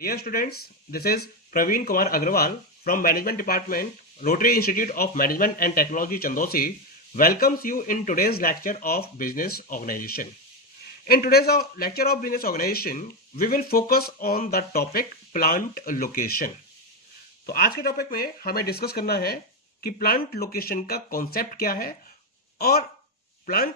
Dear students, this is Praveen Kumar Agrawal from Management Department, Rotary Institute of Management and Technology, Chandosi, welcomes you in today's lecture of Business Organization. In today's lecture of Business Organization, we will focus on the topic Plant Location. तो आज के topic में हमें discuss करना है कि plant location का concept क्या है और प्लांट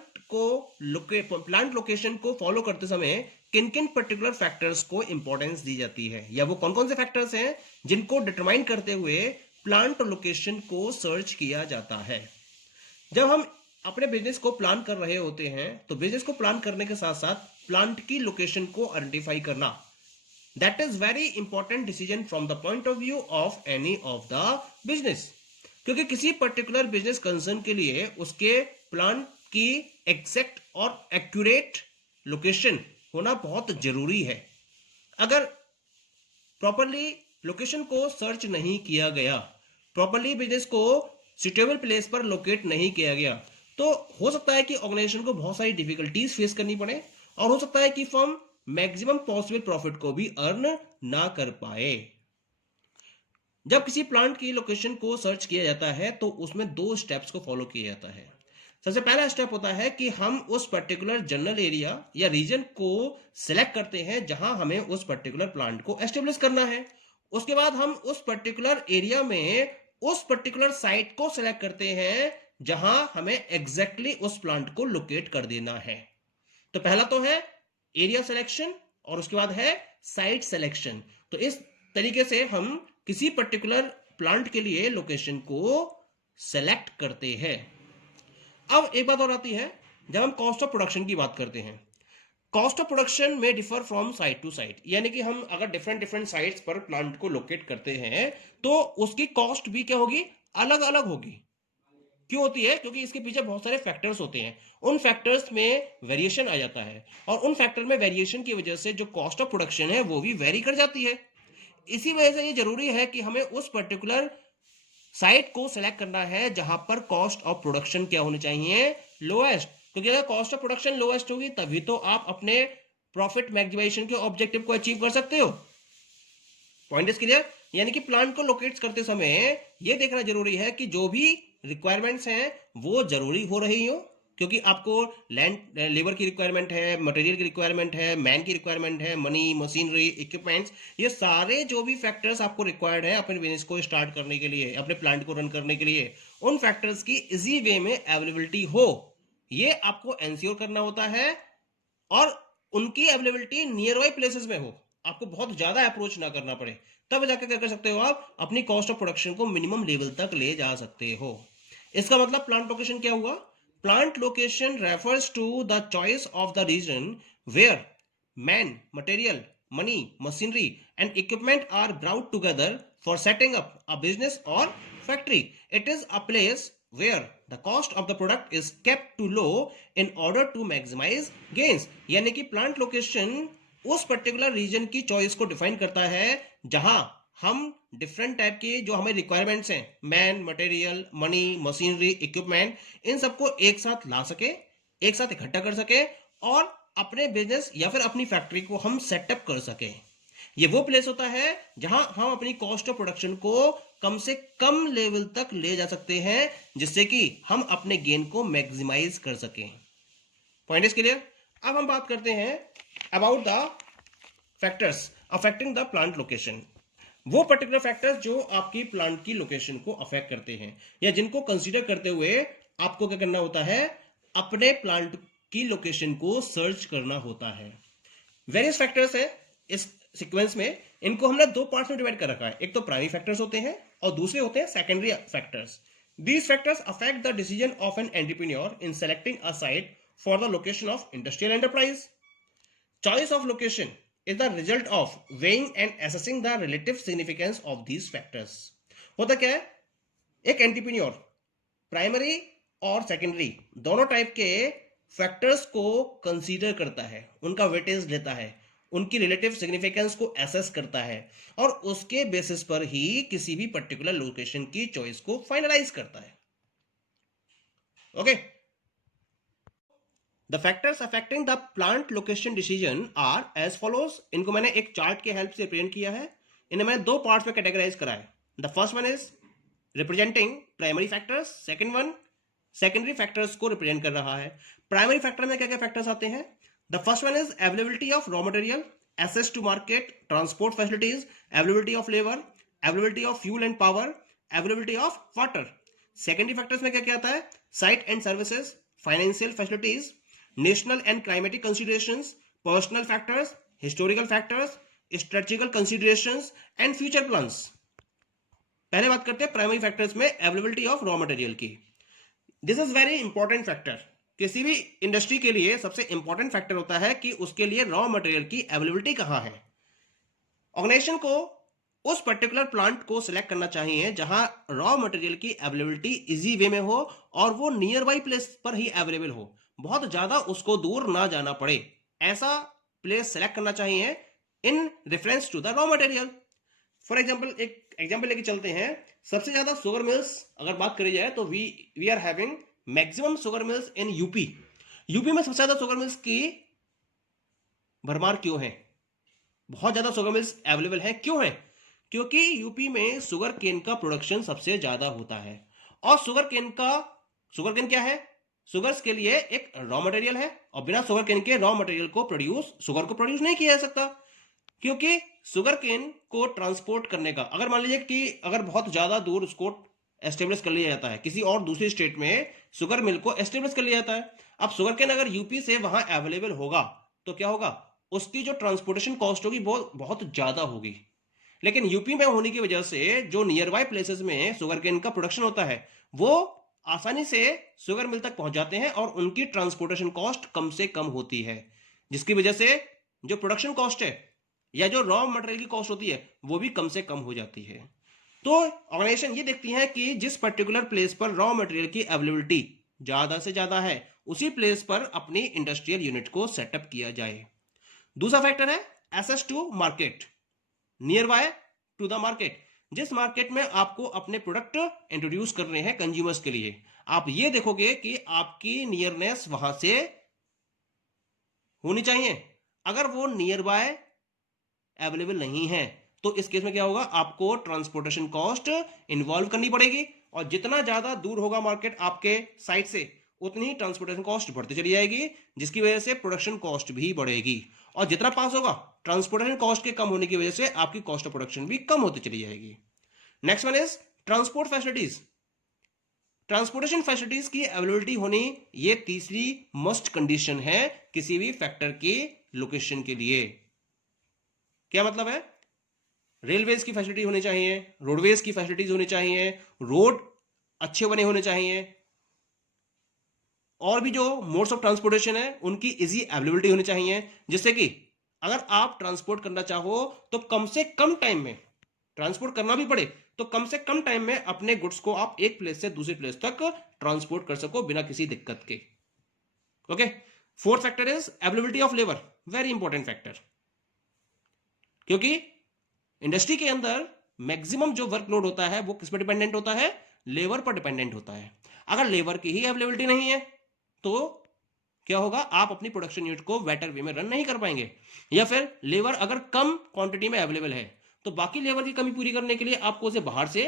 लोकेशन को फॉलो करते समय किन किन पर्टिकुलर फैक्टर्स को इंपॉर्टेंस दी जाती है या वो कौन कौन से फैक्टर्स हैं जिनको डिटरमाइन करते हुए प्लांट लोकेशन को सर्च किया जाता है। जब हम अपने बिजनेस को प्लान कर रहे होते हैं तो बिजनेस को प्लान करने के साथ साथ प्लांट की लोकेशन को आइडेंटिफाई करना that is very important decision from the point of view of any of the business, क्योंकि किसी पर्टिकुलर बिजनेस कंसर्न के लिए उसके प्लान की एग्जैक्ट और एक्यूरेट लोकेशन होना बहुत जरूरी है। अगर प्रॉपरली लोकेशन को सर्च नहीं किया गया, प्रॉपरली बिजनेस को सुटेबल प्लेस पर लोकेट नहीं किया गया, तो हो सकता है कि ऑर्गेनाइजेशन को बहुत सारी डिफिकल्टीज फेस करनी पड़े और हो सकता है कि फर्म मैक्सिमम पॉसिबल प्रॉफिट को भी अर्न ना कर पाए। जब किसी प्लांट की लोकेशन को सर्च किया जाता है तो उसमें दो स्टेप्स को फॉलो किया जाता है। सबसे पहला स्टेप होता है कि हम उस पर्टिकुलर जनरल एरिया या रीजन को सिलेक्ट करते हैं जहां हमें उस पर्टिकुलर प्लांट को एस्टेब्लिश करना है। उसके बाद हम उस पर्टिकुलर एरिया में उस पर्टिकुलर साइट को सिलेक्ट करते हैं जहां हमें एग्जैक्टली उस प्लांट को लोकेट कर देना है। तो पहला तो है एरिया सिलेक्शन और उसके बाद है साइट सिलेक्शन। तो इस तरीके से हम किसी पर्टिकुलर प्लांट के लिए लोकेशन को सेलेक्ट करते हैं। अब एक बात और आती है, जब हम कॉस्ट ऑफ प्रोडक्शन की बात करते हैं, कॉस्ट ऑफ प्रोडक्शन में differ from site to site, यानी कि हम अगर डिफरेंट साइट्स पर प्लांट को लोकेट करते हैं तो उसकी कॉस्ट भी क्या होगी, अलग अलग होगी। क्यों होती है? क्योंकि इसके पीछे बहुत सारे फैक्टर्स होते हैं, उन फैक्टर्स में वेरिएशन आ जाता है और उन फैक्टर में वेरिएशन की वजह से जो कॉस्ट ऑफ प्रोडक्शन है वो भी वेरी कर जाती है। इसी वजह से ये जरूरी है कि हमें उस पर्टिकुलर साइट को सिलेक्ट करना है जहां पर कॉस्ट ऑफ प्रोडक्शन क्या होनी चाहिए, लोएस्ट। क्योंकि अगर कॉस्ट ऑफ प्रोडक्शन लोएस्ट होगी तभी तो आप अपने प्रॉफिट मैक्सिमाइजेशन के ऑब्जेक्टिव को अचीव कर सकते हो। Point is clear? यानी कि प्लांट को लोकेट करते समय यह देखना जरूरी है कि जो भी रिक्वायरमेंट्स हैं वो जरूरी हो रही हो, क्योंकि आपको लैंड लेबर की रिक्वायरमेंट है, मटेरियल की रिक्वायरमेंट है, मैन की रिक्वायरमेंट है, मनी, मशीनरी, इक्विपमेंट्स, ये सारे जो भी फैक्टर्स आपको रिक्वायर्ड है अपने बिजनेस को स्टार्ट करने के लिए, अपने प्लांट को रन करने के लिए, उन फैक्टर्स की इजी वे में अवेलेबिलिटी हो, ये आपको एंश्योर करना होता है और उनकी अवेलेबिलिटी नियर बाय प्लेसेस में हो, आपको बहुत ज्यादा अप्रोच ना करना पड़े, तब जाकर क्या कर सकते हो, आप अपनी कॉस्ट ऑफ प्रोडक्शन को मिनिमम लेवल तक ले जा सकते हो। इसका मतलब प्लांट लोकेशन क्या हुआ? Plant location refers to the choice of the region where man, material, money, machinery and equipment are brought together for setting up a business or factory. It is a place where the cost of the product is kept too low in order to maximize gains. यानी कि plant location उस particular reason की choice को define करता है जहां हम different type के जो हमें रिक्वायरमेंट्स हैं, man, material, money, machinery, equipment, इन सबको एक साथ ला सके, एक साथ इकट्ठा कर सके और अपने बिजनेस या फिर अपनी फैक्ट्री को हम सेटअप कर सके। ये वो प्लेस होता है जहां हम अपनी कॉस्ट ऑफ प्रोडक्शन को कम से कम लेवल तक ले जा सकते हैं जिससे कि हम अपने गेन को मैक्सिमाइज कर सकें। Point is clear? अब हम बात करते हैं about the factors affecting the plant location. वो पर्टिकुलर फैक्टर्स जो आपकी प्लांट की लोकेशन को अफेक्ट करते हैं या जिनको कंसीडर करते हुए आपको क्या करना होता है, अपने प्लांट की लोकेशन को सर्च करना होता है। वेरियस फैक्टर्स है इस सीक्वेंस में, इनको हमने दो पार्ट्स में डिवाइड कर रखा है, एक तो प्राइमरी फैक्टर्स होते हैं और दूसरे होते हैं secondary factors. These factors affect the decision of an entrepreneur in selecting a site for the location of industrial enterprise. Choice of location is the result of weighing and assessing the relative significance of these factors. होता क्या है, एक entrepreneur primary और secondary दोनों type के factors को consider करता है, उनका वेटेज लेता है, उनकी रिलेटिव सिग्निफिकेंस को एसेस करता है और उसके बेसिस पर ही किसी भी पर्टिकुलर लोकेशन की चॉइस को फाइनलाइज करता है। Okay, the factors affecting the plant location decision are as follows. इनको मैंने एक चार्ट के हेल्प से रिप्रेजेंट किया है। इन्हें मैंने दो पार्ट्स में कैटेगराइज करा है। The first one is representing primary factors, second one secondary factors को रिप्रेजेंट कर रहा है। प्राइमरी फैक्टर में क्या क्या फैक्टर्स आते हैं? The first one is availability of raw material, access to market, transport facilities, availability of labour, availability of fuel and power, availability of water. Secondary factors में क्या क्या आता है? Site and services, financial facilities, national and climatic considerations, personal factors, historical factors, strategical considerations and future plans. पहले बात करते हैं primary factors में अवेलेबिलिटी ऑफ रॉ मटेरियल की। This is very important factor. किसी भी इंडस्ट्री के लिए सबसे इंपॉर्टेंट फैक्टर होता है कि उसके लिए रॉ मटेरियल की अवेलेबिलिटी कहां है। ऑर्गेनाइजेशन को उस पर्टिकुलर प्लांट को सिलेक्ट करना चाहिए जहां रॉ मटेरियल की अवेलेबिलिटी इजी वे में हो और वो नियर बाई प्लेस पर ही अवेलेबल हो, बहुत ज्यादा उसको दूर ना जाना पड़े। ऐसा प्लेस सेलेक्ट करना चाहिए in reference to the raw material. For example एक एग्जाम्पल लेके चलते हैं। सबसे ज्यादा शुगर मिल्स अगर बात करी जाए तो we are having maximum sugar mills in UP. UP में सबसे ज्यादा शुगर मिल्स की भरमार क्यों है? बहुत ज्यादा शुगर मिल्स अवेलेबल है, क्यों है? क्योंकि यूपी में शुगर केन का प्रोडक्शन सबसे ज्यादा होता है। और शुगर केन क्या है? शुगर के लिए एक रॉ मटेरियल है और बिना शुगर केन के रॉ मटेरियल को शुगर को प्रोड्यूस नहीं किया जा सकता। क्योंकि शुगर केन को ट्रांसपोर्ट करने का, अगर मान लीजिए कि अगर बहुत ज्यादा दूर उसको एस्टेब्लिश कर लिया जाता है, किसी और दूसरी स्टेट में शुगर मिल को एस्टेब्लिश कर लिया जाता है। अब शुगर केन अगर यूपी से वहां अवेलेबल होगा तो क्या होगा? उसकी जो ट्रांसपोर्टेशन कॉस्ट होगी वो बहुत ज्यादा होगी। लेकिन यूपी में होने की वजह से जो नियर बाय प्लेसेस में शुगर केन का प्रोडक्शन होता है वो आसानी से शुगर मिल तक पहुंच जाते हैं और उनकी ट्रांसपोर्टेशन कॉस्ट कम से कम होती है, जिसकी वजह से जो प्रोडक्शन कॉस्ट है या जो रॉ मटेरियल की कॉस्ट होती है वो भी कम से कम हो जाती है। तो ऑर्गेनाइजेशन ये देखती है कि जिस पर्टिकुलर प्लेस पर रॉ मटेरियल की अवेलेबिलिटी ज्यादा से ज्यादा है उसी प्लेस पर अपनी इंडस्ट्रियल यूनिट को सेटअप किया जाए। दूसरा फैक्टर है access to market, nearby to the market. जिस मार्केट में आपको अपने प्रोडक्ट इंट्रोड्यूस कर रहे हैं कंज्यूमर्स के लिए, आप ये देखोगे कि आपकी नियरनेस वहां से होनी चाहिए। अगर वो नियर बाय अवेलेबल नहीं है तो इस केस में क्या होगा? आपको ट्रांसपोर्टेशन कॉस्ट इन्वॉल्व करनी पड़ेगी और जितना ज्यादा दूर होगा मार्केट आपके साइट से उतनी ही ट्रांसपोर्टेशन कॉस्ट बढ़ती चली जाएगी, जिसकी वजह से प्रोडक्शन कॉस्ट भी बढ़ेगी। और जितना पास होगा ट्रांसपोर्टेशन कॉस्ट के कम होने की वजह से आपकी कॉस्ट ऑफ प्रोडक्शन भी कम होती चली जाएगी। Next one is transport facilities. Transportation facilities की अवेलेबिलिटी होनी ये तीसरी मस्ट कंडीशन है किसी भी फैक्टर की लोकेशन के लिए। क्या मतलब है? रेलवेज की फैसिलिटी होनी चाहिए, रोडवेज की फैसिलिटीज होनी चाहिए, रोड अच्छे बने होने चाहिए, और भी जो मोड्स ऑफ ट्रांसपोर्टेशन है उनकी इजी अवेलेबिलिटी होनी चाहिए, जिससे कि अगर आप ट्रांसपोर्ट करना चाहो तो कम से कम टाइम में ट्रांसपोर्ट करना भी पड़े तो कम से कम टाइम में अपने गुड्स को आप एक प्लेस से दूसरी प्लेस तक ट्रांसपोर्ट कर सको बिना किसी दिक्कत के। Okay. Fourth factor is availability of labour, very important factor. क्योंकि इंडस्ट्री के अंदर मैक्सिमम जो वर्कलोड होता है वो किस पर डिपेंडेंट होता है? लेबर पर डिपेंडेंट होता है। अगर लेबर की ही अवेलेबिलिटी नहीं है तो क्या होगा? आप अपनी प्रोडक्शन यूनिट को बेटर वे में रन नहीं कर पाएंगे। या फिर लेबर अगर कम क्वांटिटी में अवेलेबल है तो बाकी लेबर की कमी पूरी करने के लिए आपको उसे बाहर से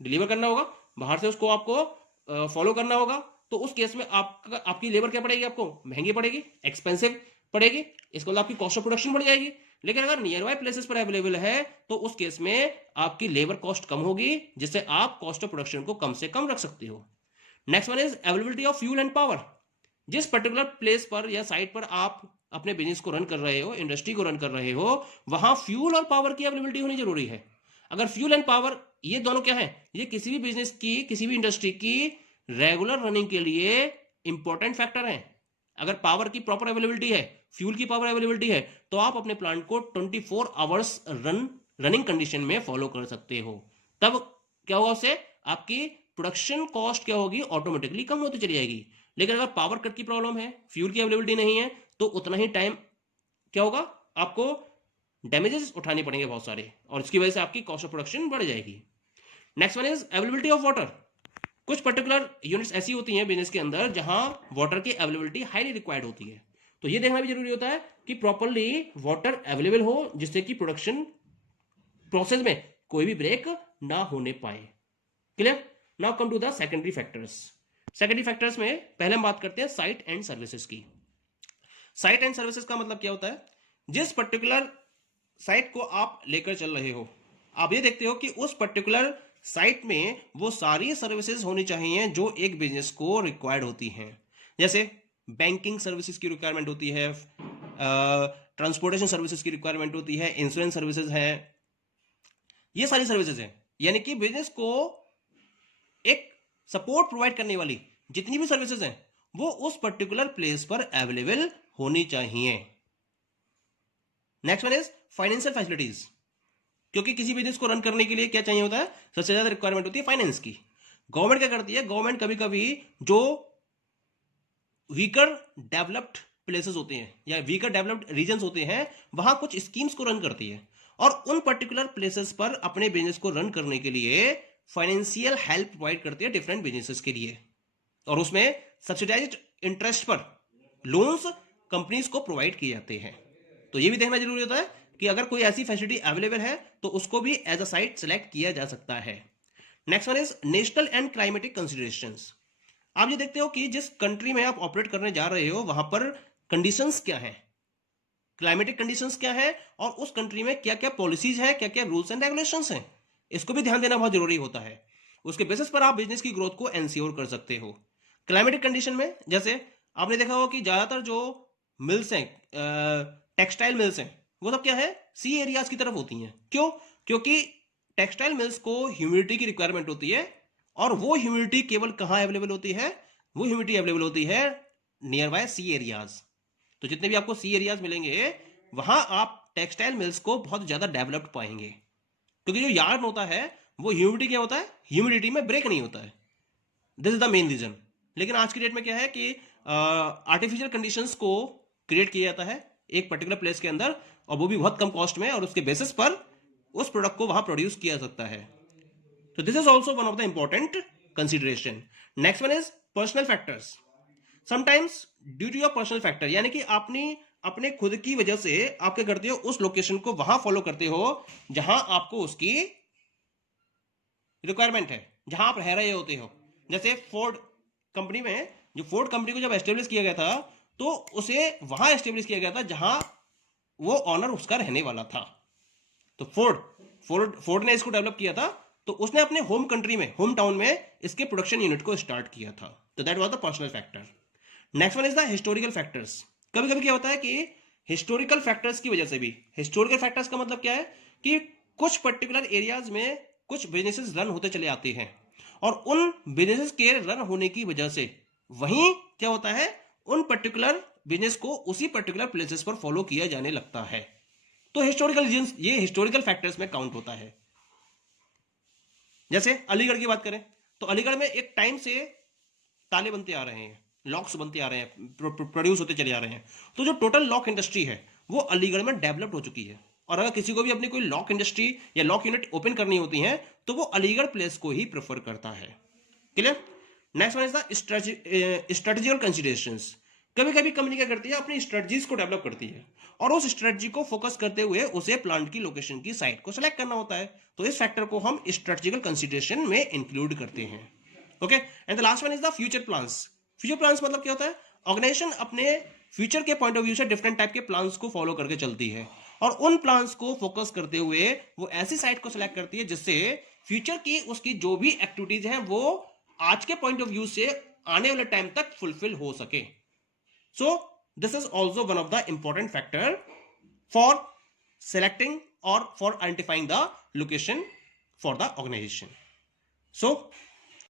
डिलीवर करना होगा, बाहर से उसको आपको फॉलो करना होगा। तो उस केस में आपकी लेबर क्या पड़ेगी? आपको महंगी पड़ेगी, एक्सपेंसिव पड़ेगी। इसके बाद आपकी कॉस्ट ऑफ प्रोडक्शन बढ़ जाएगी। लेकिन अगर नियर बाय प्लेसेस पर अवेलेबल है तो उस केस में आपकी लेबर कॉस्ट कम होगी, जिससे आप कॉस्ट ऑफ प्रोडक्शन को कम से कम रख सकते हो। Next one is availability of fuel and power. जिस पर्टिकुलर प्लेस पर या साइट पर आप अपने बिजनेस को रन कर रहे हो, इंडस्ट्री को रन कर रहे हो, वहां फ्यूल और पावर की अवेलेबिलिटी होनी जरूरी है। अगर फ्यूल एंड पावर ये दोनों क्या है? ये किसी भी बिजनेस की, किसी भी इंडस्ट्री की रेगुलर रनिंग के लिए इंपॉर्टेंट फैक्टर है। अगर पावर की प्रॉपर अवेलेबिलिटी है, फ्यूल की प्रॉपर अवेलेबिलिटी है, तो आप अपने प्लांट को 24 आवर्स रनिंग कंडीशन में फॉलो कर सकते हो। तब क्या होगा? उससे आपकी प्रोडक्शन कॉस्ट क्या होगी? ऑटोमेटिकली कम होती चली जाएगी। लेकिन अगर पावर कट की प्रॉब्लम है, फ्यूल की अवेलेबिलिटी नहीं है, तो उतना ही टाइम क्या होगा? आपको डैमेजेस उठाने पड़ेंगे बहुत सारे, और इसकी वजह से आपकी कॉस्ट ऑफ प्रोडक्शन बढ़ जाएगी। Next one is availability of water. कुछ पर्टिकुलर यूनिट्स ऐसी होती हैं बिजनेस के अंदर जहां वाटर की अवेलेबिलिटी हाईली रिक्वायर्ड होती है, तो ये देखना भी जरूरी होता है कि प्रॉपरली वाटर अवेलेबल हो, जिससे कि प्रोडक्शन प्रोसेस में कोई भी ब्रेक ना होने पाए। Clear? Now come to the secondary factors. Secondary factors में पहले हम बात करते हैं साइट एंड सर्विसेज की। साइट एंड सर्विसेज का मतलब क्या होता है? जिस पर्टिकुलर साइट को आप लेकर चल रहे हो, आप ये देखते हो कि उस पर्टिकुलर साइट में वो सारी सर्विसेज होनी चाहिए जो एक बिजनेस को रिक्वायर्ड होती हैं। जैसे बैंकिंग सर्विसेज की रिक्वायरमेंट होती है, ट्रांसपोर्टेशन सर्विसेज की रिक्वायरमेंट होती है, इंश्योरेंस सर्विसेज है, ये सारी सर्विसेज हैं। यानी कि बिजनेस को एक सपोर्ट प्रोवाइड करने वाली जितनी भी सर्विसेज हैं वो उस पर्टिकुलर प्लेस पर अवेलेबल होनी चाहिए। Next one is financial facilities. क्योंकि किसी बिजनेस को रन करने के लिए क्या चाहिए होता है? सबसे ज्यादा रिक्वायरमेंट होती है फाइनेंस की। गवर्नमेंट क्या करती है? गवर्नमेंट कभी कभी जो वीकर डेवलप्ड प्लेसेस होते हैं या वीकर डेवलप्ड रीजन्स होते हैं वहां कुछ स्कीम्स को रन करती है, और उन पर्टिकुलर प्लेसेस पर अपने बिजनेस को रन करने के लिए फाइनेंशियल हेल्प प्रोवाइड करती है डिफरेंट बिजनेसेस के लिए, और उसमें सब्सिडाइज्ड इंटरेस्ट पर लोन्स कंपनीज को प्रोवाइड किए जाते हैं। तो ये भी देखना जरूरी होता है कि अगर कोई ऐसी फैसिलिटी अवेलेबल है तो उसको भी एज अ साइट सेलेक्ट किया जा सकता है। Next one is national and climatic considerations. आप ये देखते हो कि जिस कंट्री में आप ऑपरेट करने जा रहे हो वहां पर कंडीशंस क्या है, क्लाइमेटिक कंडीशंस क्या है, और उस कंट्री में क्या क्या पॉलिसीज है, क्या क्या रूल्स एंड रेगुलेशंस हैं, इसको भी ध्यान देना बहुत जरूरी होता है। उसके बेसिस पर आप बिजनेस की ग्रोथ को एंश्योर कर सकते हो। क्लाइमेटिक कंडीशन में जैसे आपने देखा होगा कि ज्यादातर जो मिल्स हैं, टेक्सटाइल मिल्स हैं, वो सब क्या है? सी एरियाज की तरफ होती हैं। क्यों? क्योंकि टेक्सटाइल मिल्स को ह्यूमिडिटी की रिक्वायरमेंट होती है, और वो ह्यूमिडिटी केवल कहां अवेलेबल होती है? वो ह्यूमिडिटी अवेलेबल होती है नियर बाय सी एरियाज। तो जितने भी आपको सी एरियाज मिलेंगे वहां आप टेक्सटाइल मिल्स को बहुत ज्यादा डेवलप्ड पाएंगे, क्योंकि जो यार्न होता है वो ह्यूमिडिटी क्या होता है? ह्यूमिडिटी में ब्रेक नहीं होता है। This is the main reason. लेकिन आज की डेट में क्या है कि आर्टिफिशियल कंडीशंस को क्रिएट किया जाता है एक पर्टिकुलर प्लेस के अंदर, और वो भी बहुत कम कॉस्ट में, और उसके बेसिस पर उस प्रोडक्ट को वहां प्रोड्यूस किया जा सकता है। तो this is also one of the important consideration. Next one is personal factors. Sometimes due to your personal factor, यानी कि अपने खुद की वजह से आप क्या करते हो? उस लोकेशन को वहां फॉलो करते हो जहां आपको उसकी रिक्वायरमेंट है, जहां आप रह रहे होते हो। जैसे फोर्ड कंपनी में, जो फोर्ड कंपनी को जब एस्टेब्लिश किया गया था तो उसे वहां एस्टेब्लिश किया गया था जहां वो ऑनर उसका रहने वाला था। तो फोर्ड ने इसको डेवलप किया था, तो उसने अपने होम कंट्री में, होम टाउन में इसके प्रोडक्शन यूनिट को स्टार्ट किया था। तो that was the personal factor. Next one is the historical factors. कभी कभी क्या होता है कि हिस्टोरिकल फैक्टर्स की वजह से भी, हिस्टोरिकल फैक्टर्स का मतलब क्या है कि कुछ पर्टिकुलर एरियाज में कुछ बिजनेसेस रन होते चले आते हैं, और उन बिजनेसेस के रन होने की वजह से वहीं क्या होता है? उन पर्टिकुलर बिजनेस को उसी पर्टिकुलर प्लेसेस पर फॉलो किया जाने लगता है। तो हिस्टोरिकल रीजंस ये हिस्टोरिकल फैक्टर्स में काउंट होता है। जैसे अलीगढ़ की बात करें तो अलीगढ़ में एक टाइम से ताले बनते आ रहे हैं, लॉक्स बनते आ रहे हैं, प्रोड्यूस होते चले आ रहे हैं। तो जो टोटल लॉक इंडस्ट्री है वो अलीगढ़ में डेवलप्ड हो चुकी है, और अगर किसी को भी अपनी कोई लॉक इंडस्ट्री या लॉक यूनिट ओपन करनी होती है तो वो अलीगढ़ प्लेस को ही प्रेफर करता है। Clear? Next one is the strategical considerations. कभी कभी कंपनी क्या करती है? अपनी स्ट्रेटजीज को डेवलप करती है, और उस स्ट्रेटजी को फोकस करते हुए उसे प्लांट की लोकेशन की साइट को सेलेक्ट करना होता है। तो इस फैक्टर को हम स्ट्रेटेजिकल कंसिडरेशन में इंक्लूड करते हैं। Okay, and the last one is the future plans. Future plans मतलब क्या होता है? ऑर्गेनाइजेशन अपने फ्यूचर के पॉइंट ऑफ व्यू से डिफरेंट टाइप के प्लान्स को फॉलो करके चलती है, और उन प्लान्स को फोकस करते हुए वो ऐसी साइट को सिलेक्ट करती है जिससे फ्यूचर की उसकी जो भी एक्टिविटीज है वो आज के पॉइंट ऑफ व्यू से आने वाले टाइम तक फुलफिल हो सके। So this is also one of the important factor for selecting or for identifying the location for the organization. So